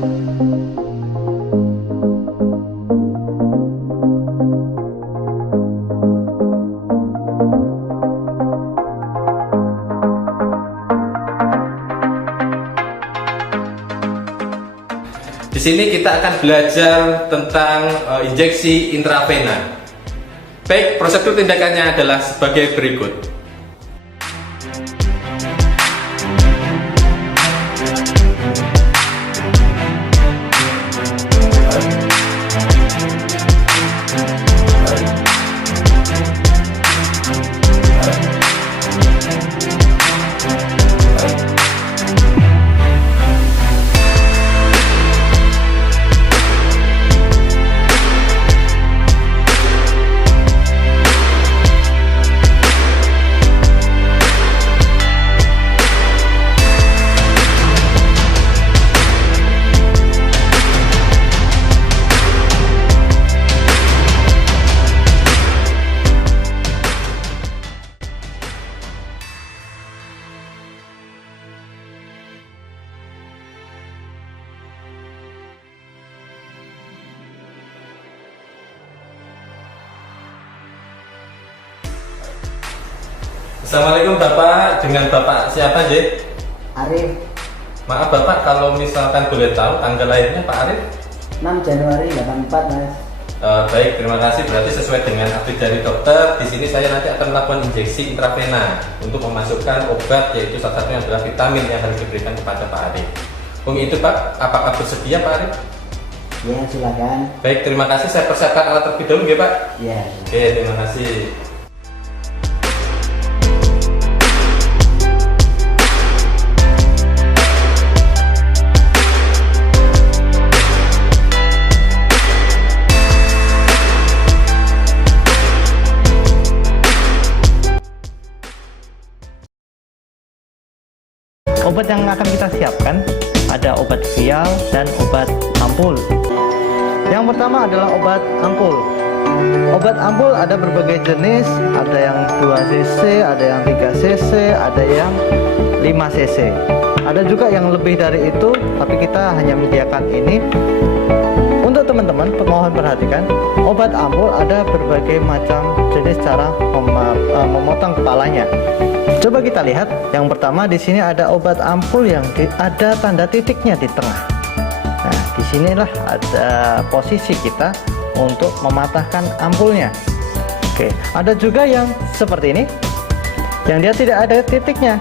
Di sini kita akan belajar tentang injeksi intravena. Baik, prosedur tindakannya adalah sebagai berikut. Assalamualaikum Bapak, dengan Bapak siapa Jeh? Arif. Maaf Bapak, kalau misalkan boleh tahu tanggal lahirnya Pak Arif? 6 Januari 84 Mas. Baik, terima kasih. Berarti sesuai dengan update dari dokter, di sini saya nanti akan melakukan injeksi intravena untuk memasukkan obat, yaitu salah satunya adalah vitamin yang harus diberikan kepada Pak Arif. Untuk itu Pak, apakah bersedia Pak Arif? Ya, silakan. Baik, terima kasih. Saya persiapkan alat terlebih dahulu ya Pak. Ya. Oke, terima kasih. Obat yang akan kita siapkan ada obat vial dan obat ampul. Yang pertama adalah obat ampul. Obat ampul ada berbagai jenis, ada yang 2 cc, ada yang 3 cc, ada yang 5 cc. Ada juga yang lebih dari itu, tapi kita hanya menyediakan ini. Untuk teman-teman, mohon perhatikan, obat ampul ada berbagai macam jenis cara memotong kepalanya. Coba kita lihat, yang pertama di sini ada obat ampul yang ada tanda titiknya di tengah. Nah, disinilah ada posisi kita untuk mematahkan ampulnya. Oke, ada juga yang seperti ini, yang dia tidak ada titiknya,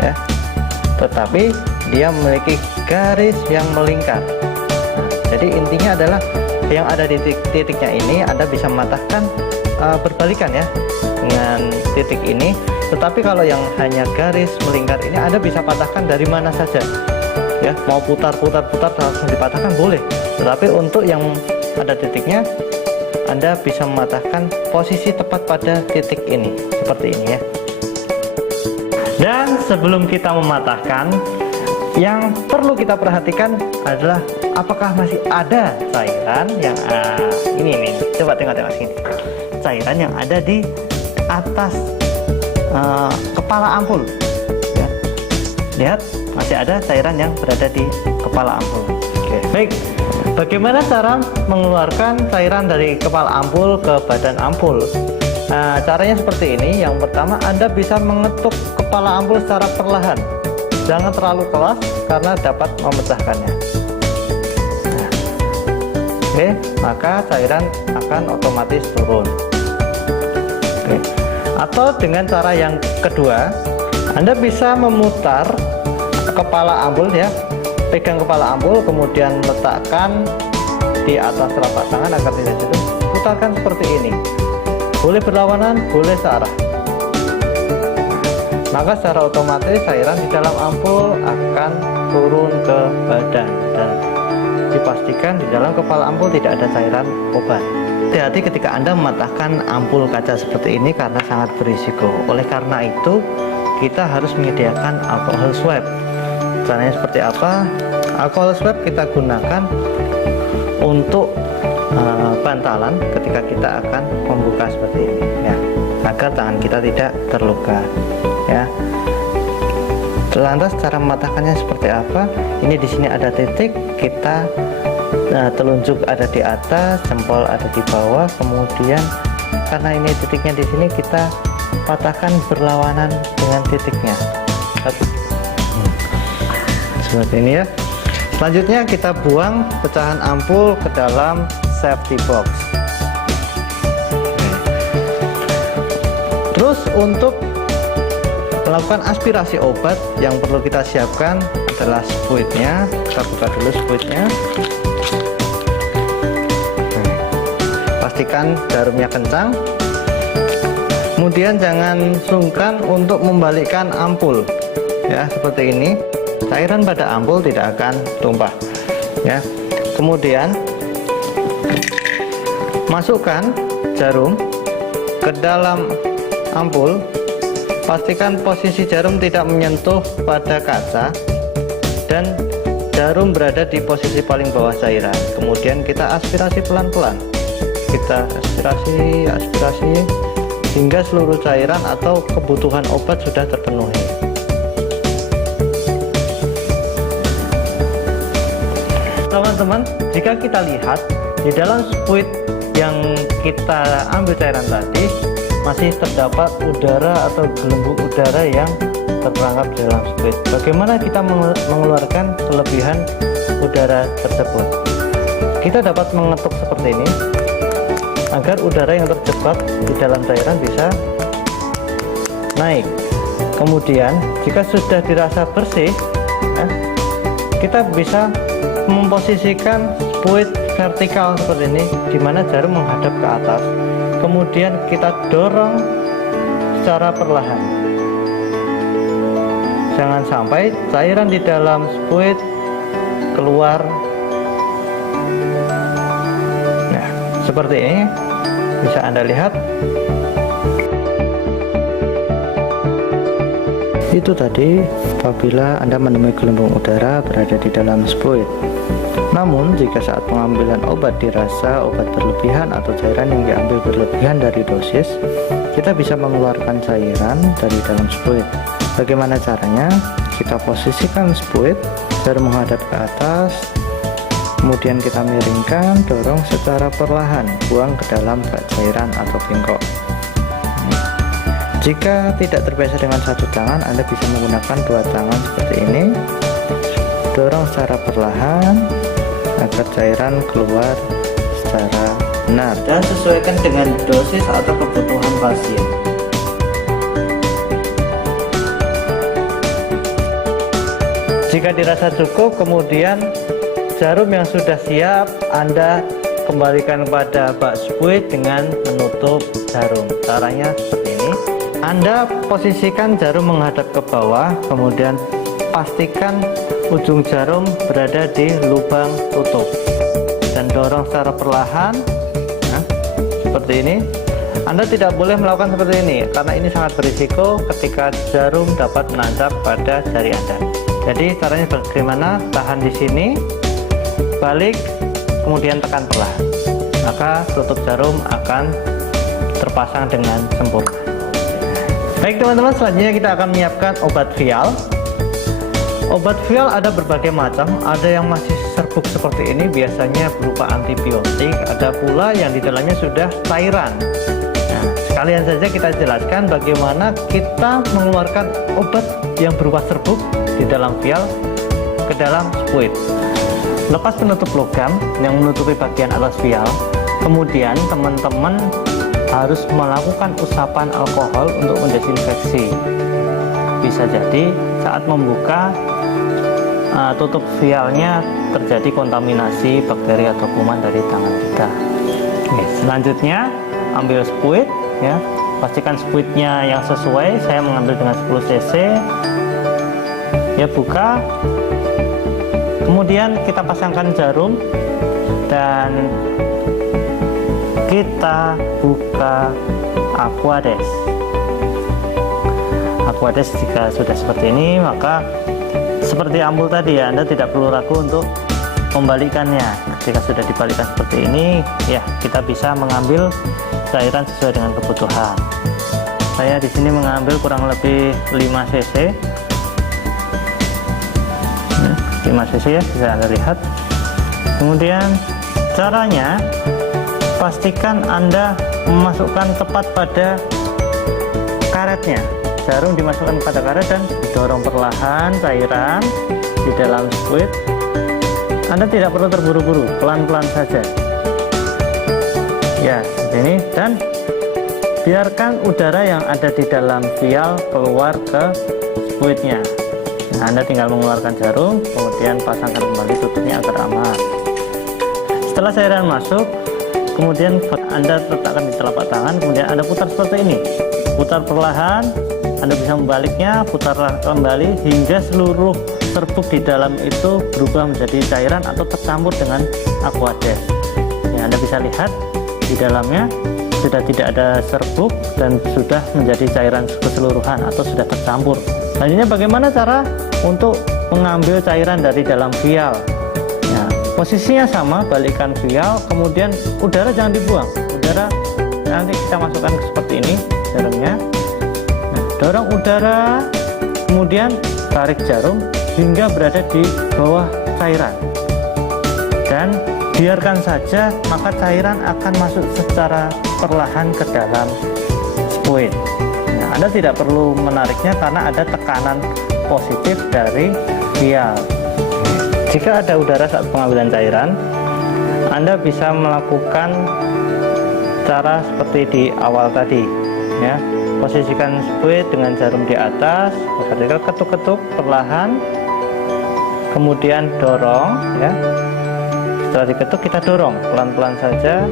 ya, tetapi dia memiliki garis yang melingkar. Jadi intinya adalah yang ada di titiknya ini Anda bisa mematahkan berbalikan ya dengan titik ini. Tetapi kalau yang hanya garis melingkar ini Anda bisa patahkan dari mana saja ya, mau putar langsung dipatahkan boleh. Tetapi untuk yang ada titiknya Anda bisa mematahkan posisi tepat pada titik ini seperti ini ya. Dan sebelum kita mematahkan, yang perlu kita perhatikan adalah apakah masih ada cairan yang ini coba tengok sini, cairan yang ada di atas kepala ampul ya. Lihat, masih ada cairan yang berada di kepala ampul. Oke. Baik, bagaimana cara mengeluarkan cairan dari kepala ampul ke badan ampul? Nah, caranya seperti ini. Yang pertama, Anda bisa mengetuk kepala ampul secara perlahan, jangan terlalu keras karena dapat memecahkannya. Nah, oke, maka cairan akan otomatis turun. Oke. Atau dengan cara yang kedua, Anda bisa memutar kepala ampul ya, pegang kepala ampul kemudian letakkan di atas telapak tangan agar tidak jatuh, putarkan seperti ini, boleh berlawanan, boleh searah. Maka secara otomatis cairan di dalam ampul akan turun ke badan dan dipastikan di dalam kepala ampul tidak ada cairan obat. Hati-hati ketika Anda mematahkan ampul kaca seperti ini karena sangat berisiko. Oleh karena itu, kita harus menyediakan alkohol swab. Caranya seperti apa? Alkohol swab kita gunakan untuk bantalan ketika kita akan membuka seperti ini ya, agar tangan kita tidak terluka ya. Lantas cara mematahkannya seperti apa? Ini di sini ada titik, kita telunjuk ada di atas, jempol ada di bawah. Kemudian karena ini titiknya di sini, kita patahkan berlawanan dengan titiknya. Seperti ini ya. Selanjutnya kita buang pecahan ampul ke dalam safety box. Terus untuk melakukan aspirasi obat, yang perlu kita siapkan adalah spuitnya. Kita buka dulu spuitnya. Pastikan jarumnya kencang. Kemudian jangan sungkan untuk membalikkan ampul, ya, seperti ini. Cairan pada ampul tidak akan tumpah, ya. Kemudian masukkan jarum ke dalam ampul. Pastikan posisi jarum tidak menyentuh pada kaca dan jarum berada di posisi paling bawah cairan. Kemudian kita aspirasi pelan-pelan. Kita aspirasi hingga seluruh cairan atau kebutuhan obat sudah terpenuhi. Teman-teman, jika kita lihat di dalam spuit yang kita ambil cairan tadi, masih terdapat udara atau gelembung udara yang terperangkap di dalam spuit. Bagaimana kita mengeluarkan kelebihan udara tersebut? Kita dapat mengetuk seperti ini agar udara yang terjebak di dalam cairan bisa naik. Kemudian jika sudah dirasa bersih, ya, kita bisa memposisikan spuit vertikal seperti ini, di mana jarum menghadap ke atas. Kemudian kita dorong secara perlahan. Jangan sampai cairan di dalam spuit keluar. Nah, seperti ini bisa Anda lihat. Itu tadi apabila Anda menemui gelembung udara berada di dalam spuit. Namun jika saat pengambilan obat dirasa obat berlebihan atau cairan yang diambil berlebihan dari dosis, kita bisa mengeluarkan cairan dari dalam spuit. Bagaimana caranya? Kita posisikan spuit, jarum menghadap ke atas, kemudian kita miringkan, dorong secara perlahan, buang ke dalam bak cairan atau bengkok. Jika tidak terbiasa dengan satu tangan, Anda bisa menggunakan dua tangan seperti ini. Dorong secara perlahan agar cairan keluar secara benar dan sesuaikan dengan dosis atau kebutuhan pasien. Jika dirasa cukup, kemudian jarum yang sudah siap Anda kembalikan pada bak spuit dengan menutup jarum. Caranya seperti ini. Anda posisikan jarum menghadap ke bawah, kemudian pastikan ujung jarum berada di lubang tutup dan dorong secara perlahan, nah, seperti ini. Anda tidak boleh melakukan seperti ini karena ini sangat berisiko ketika jarum dapat menancap pada jari Anda. Jadi caranya bagaimana? Tahan di sini, balik, kemudian tekan perlahan, maka tutup jarum akan terpasang dengan sempurna. Baik teman-teman, selanjutnya kita akan menyiapkan obat vial. Obat vial ada berbagai macam, ada yang masih serbuk seperti ini, biasanya berupa antibiotik, ada pula yang di dalamnya sudah cairan. Nah, sekalian saja kita jelaskan bagaimana kita mengeluarkan obat yang berupa serbuk di dalam vial ke dalam spuit. Lepas penutup logam yang menutupi bagian atas vial, kemudian teman-teman harus melakukan usapan alkohol untuk mendesinfeksi. Bisa jadi saat membuka tutup vialnya terjadi kontaminasi bakteri atau kuman dari tangan kita. Oke, selanjutnya ambil spuit, ya, pastikan spuitnya yang sesuai. Saya mengambil dengan 10 cc. Ya, buka, kemudian kita pasangkan jarum dan kita buka Aquades. Aquades jika sudah seperti ini, maka seperti ampul tadi ya, Anda tidak perlu ragu untuk membalikkannya. Ketika sudah dibalikkan seperti ini, ya, kita bisa mengambil cairan sesuai dengan kebutuhan. Saya di sini mengambil kurang lebih 5 cc. 5 cc ya, bisa Anda lihat. Kemudian caranya, pastikan Anda memasukkan tepat pada karetnya. Jarum dimasukkan pada karet dan didorong perlahan cairan di dalam squid. Anda tidak perlu terburu-buru, pelan-pelan saja. Ya, ini, dan biarkan udara yang ada di dalam vial keluar ke squidnya. Nah, Anda tinggal mengeluarkan jarum, kemudian pasangkan kembali tutupnya agar aman. Setelah cairan masuk, kemudian Anda letakkan di telapak tangan, kemudian Anda putar seperti ini. Putar perlahan, Anda bisa membaliknya, putarlah kembali hingga seluruh serbuk di dalam itu berubah menjadi cairan atau tercampur dengan aquades. Ya, Anda bisa lihat di dalamnya sudah tidak ada serbuk dan sudah menjadi cairan keseluruhan atau sudah tercampur. Selanjutnya bagaimana cara untuk mengambil cairan dari dalam vial? Nah, posisinya sama, balikkan vial, kemudian udara jangan dibuang. Udara nanti kita masukkan seperti ini jarumnya. Nah, dorong udara, kemudian tarik jarum hingga berada di bawah cairan. Dan biarkan saja, maka cairan akan masuk secara perlahan ke dalam squid. Nah, Anda tidak perlu menariknya karena ada tekanan positif dari vial. Jika ada udara saat pengambilan cairan, Anda bisa melakukan cara seperti di awal tadi, ya. Posisikan squid dengan jarum di atas, vertikal, ketuk-ketuk perlahan, kemudian dorong, ya. Setelah diketuk kita dorong pelan-pelan saja,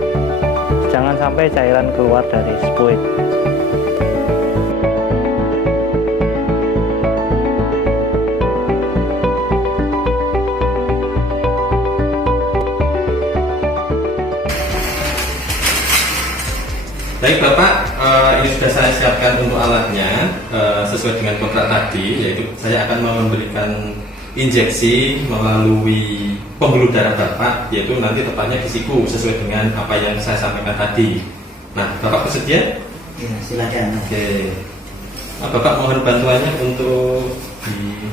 jangan sampai cairan keluar dari squid. Baik Bapak, ini sudah saya siapkan untuk alatnya sesuai dengan kontrak tadi, yaitu saya akan memberikan injeksi melalui pembuluh darah Bapak, yaitu nanti tepatnya di siku sesuai dengan apa yang saya sampaikan tadi. Nah, Bapak bersedia? Ya, silakan. Oke. Nah, Bapak mohon bantuannya untuk di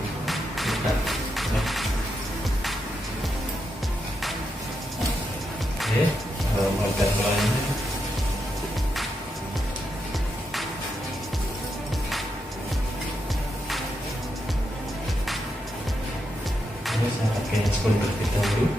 Oke, mohon bantuannya. Saya pakai spoon terlebih dahulu.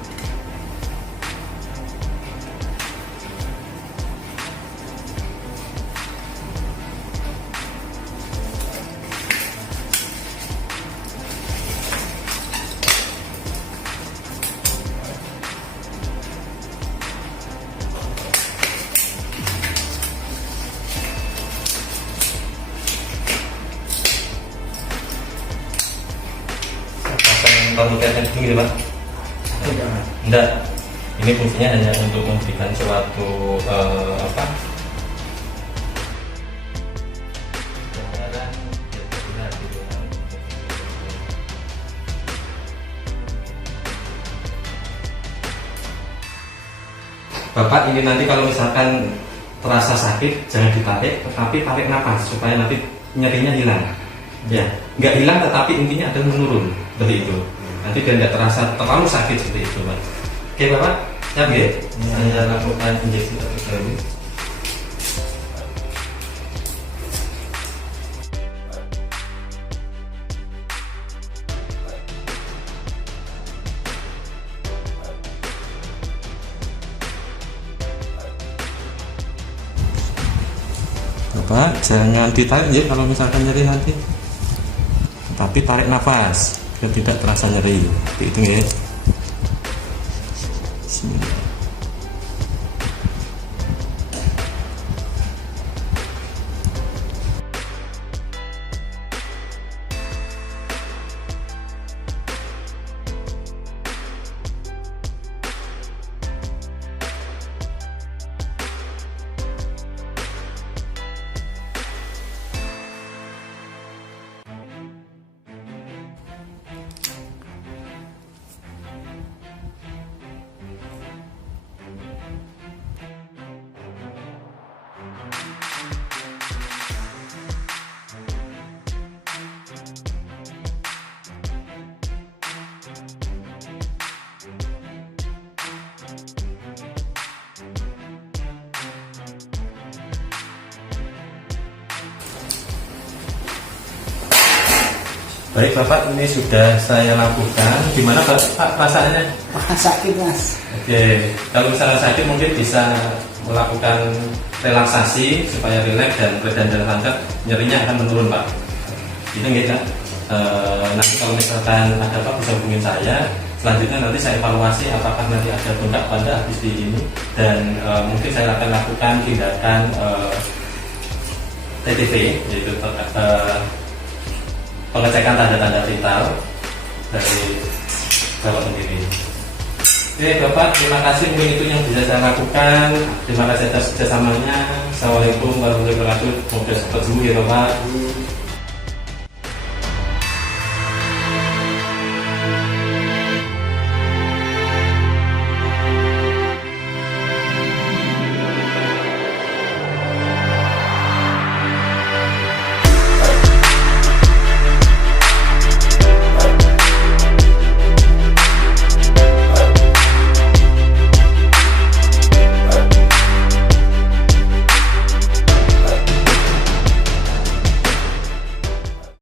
Kamu kaitan gitu Pak? Enggak. Ini fungsinya hanya untuk memberikan suatu Bapak ini nanti kalau misalkan terasa sakit jangan ditarik, tetapi tarik nafas supaya nanti nyerinya hilang. Ya, nggak hilang tetapi intinya ada menurun seperti itu. Nanti dia tidak terasa terlalu sakit seperti itu, Pak. Oke, Bapak, siap ya? Saya lakukan injeksi terlebih dahulu. Bapak, jangan ditarik ya kalau misalkan nyeri nanti. Tapi tarik nafas biar tidak terasa nyeri. Itu ya. Bismillah. Baik Bapak, ini sudah saya lakukan. Gimana Pak perasaannya? Wah, sakit mas. Oke, kalau misalnya sakit mungkin bisa melakukan relaksasi supaya rileks dan badan dan lancar, nyerinya akan menurun Pak. Ini enggak? Nanti kalau misalkan ada apa bisa hubungin saya. Selanjutnya nanti saya evaluasi apakah nanti ada bengkak pada habis di ini, dan mungkin saya akan lakukan tindakan TTV, yaitu pengecekan tanda-tanda vital dari Bapak sendiri. Oke Bapak, terima kasih, mungkin itu yang bisa saya lakukan. Terima kasih atas kerjasamanya. Assalamualaikum warahmatullahi wabarakatuh. Semoga cepat sembuh ya Bapak.